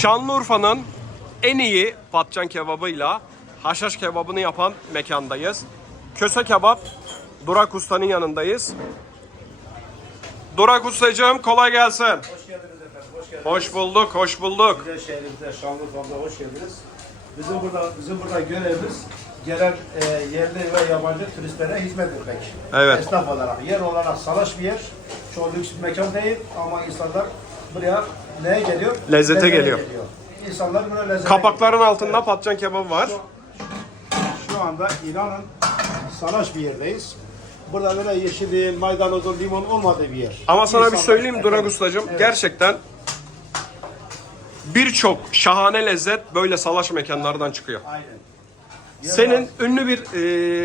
Şanlıurfa'nın en iyi patlıcan kebabıyla haşhaş kebabını yapan mekandayız. Köse Kebap Durak Usta'nın yanındayız. Durak Usta'cığım kolay gelsin. Hoş geldiniz efendim, hoş geldiniz. Hoş bulduk, hoş bulduk. Güzel şehrimize, Şanlıurfa'mıza hoş geldiniz. Bizim burada bizim burada görevimiz gelen e, yerli ve yabancı turistlere hizmet etmek. Evet. Esnaf olarak, yer olarak salaş bir yer. Çok lüks bir mekan değil ama insanlar buraya neye geliyor? Lezzete geliyor. İnsanlar buraya lezzete Kapakların geliyor. altında patlıcan kebabı var. Şu anda inanın salaş bir yerdeyiz. Burada böyle yeşilliğin, maydanozun, limon olmadığı bir yer. Ama sana bir İnsanlar- söyleyeyim Durak. Usta'cığım. Evet. Gerçekten birçok şahane lezzet böyle salaş mekanlardan çıkıyor. Aynen. Senin ünlü bir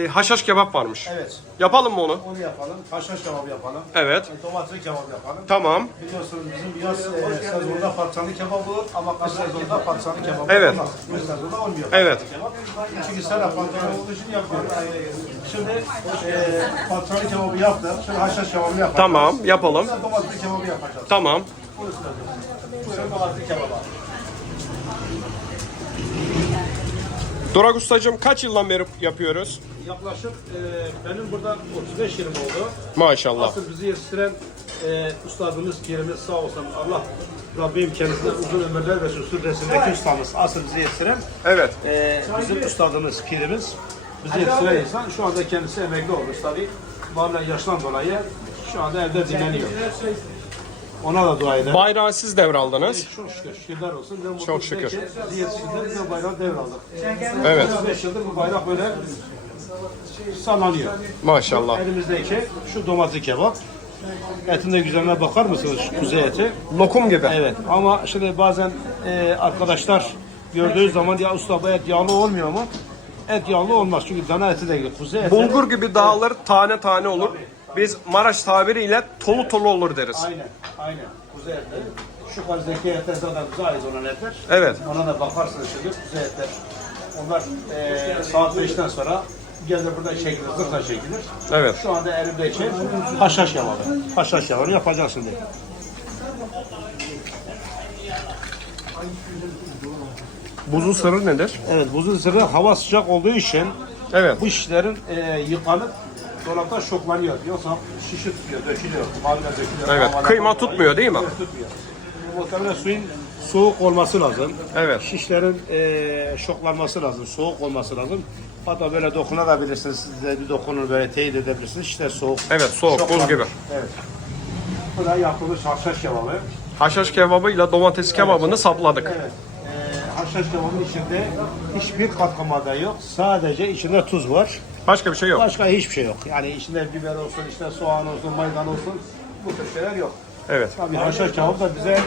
e, haşhaş kebap varmış. Evet. Yapalım mı onu? Onu yapalım. Haşhaş kebabı yapalım. Evet. Domates kebabı yapalım. Tamam. Biliyorsunuz bizim yaz e, sezonunda patlıcanlı kebap olur ama kış sezonunda patlıcanlı kebap Evet. olmaz. Sezonunda olmuyor. Evet. kebap. Çünkü sen patlıcanlı olduğu için yapmıyoruz. Şimdi e, patlıcanlı kebabı yaptık. Şimdi haşhaş kebabı yapacağız. Tamam, yapalım. Domatesli kebabı yapacağız. Tamam. Söyleyeceğim. Buyurun domatesli kebaba. Durak Usta'cığım kaç yıldan beri yapıyoruz? Yaklaşık e, benim burada 35 yılım oldu. Maşallah. Asıl bizi yetiştiren e, ustadımız Kerimiz sağ olsun Allah Rabbim kendisine uzun ömürler versin. Sürresindeki ustamız asıl bizi yetiştiren Evet. e, bizim ustadımız Kerimiz. Bizi yetiştiren insan şu anda kendisi emekli olmuş tabii. Vallahi yaştan dolayı şu anda evde dinleniyor. Ona da dua edelim. Bayrağı siz devraldınız. Çok şükür, şükürler olsun. Ben Çok şükür. ki Bizi yetiştirdiler, biz de bayrağı devraldık. Evet. 35 yıldır bu bayrak böyle sallanıyor. Maşallah. Elimizdeki şu domatesli kebap. Etin de güzelliğine bakar mısınız şu kuzu eti? Lokum gibi. Evet ama şimdi bazen e, arkadaşlar gördüğü zaman ya usta bu et yağlı olmuyor mu? Et yağlı olmaz çünkü dana eti de kuzu eti. Bulgur gibi dağılır, tane tane olur. Biz Maraş tabiriyle tolu tolu olur deriz. Aynen, aynen. Kuzu eti. Şu karşıdaki etler zaten bize ait olan etler. Evet. Ona da bakarsınız şimdi kuzu etler. Onlar e, saat 5'ten sonra gelir burada çekilir, zırhla çekilir. Evet. Şu anda elimdeki haşhaş kebabı. Haşhaş kebabı yapacağız şimdi. Buzun sırrı nedir? Evet, buzun sırrı hava sıcak olduğu için Evet. bu şişlerin e, yıkanıp dolapta şoklanıyor. Yoksa şişi tutuyor, dökülüyor, malzeme dökülüyor. Evet, kıyma dolayı. tutmuyor değil mi? Evet, tutmuyor. Muhtemelen suyun soğuk olması lazım. Evet. Şişlerin e, şoklanması lazım, soğuk olması lazım. Hatta böyle dokunabilirsiniz, siz de bir dokunur böyle teyit edebilirsiniz. İşte soğuk. Evet, soğuk, buz gibi. Evet. Bu da yapılmış haşhaş kebabı. Haşhaş kebabıyla domates kebabını sapladık. Evet. Kebabının içinde hiçbir katkı madde yok. Sadece içinde tuz var. Başka bir şey yok. Başka hiçbir şey yok. Yani içinde biber olsun, işte soğan olsun, maydanoz olsun. Bu tür şeyler yok. Evet. Tabii haşhaş kebap da bize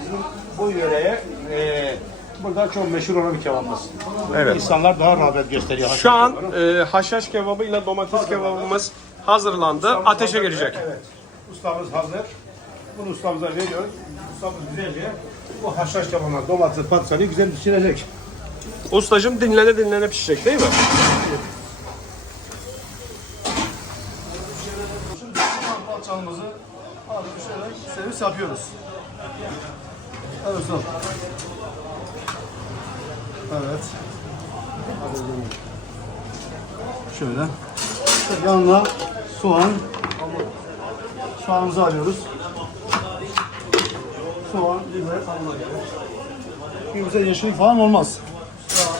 bizim bu yöreye e, burada çok meşhur olan bir kebabımız. Evet. İnsanlar daha rağbet gösteriyor. Şu an e, haşhaş kebabıyla domates kebabımız hazırlandı. Ateşe gelecek. Evet. Ustamız hazır. Bunu ustamıza veriyoruz. Ustamız güzelce bu haşhaş kebabına domates, patlıcanı güzel pişirecek. Ustacım dinlene dinlene pişecek değil mi? Şimdi abi şöyle servis yapıyoruz. Evet usta. Evet. Şöyle. Yanına soğan. Soğanımızı alıyoruz. Soğan, biber. Bize yeşillik falan olmaz.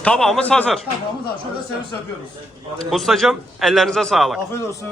Tabağımız hazır. Tamamı da şöyle servis yapıyoruz. Ustacım ellerinize sağlık. Afiyet olsun.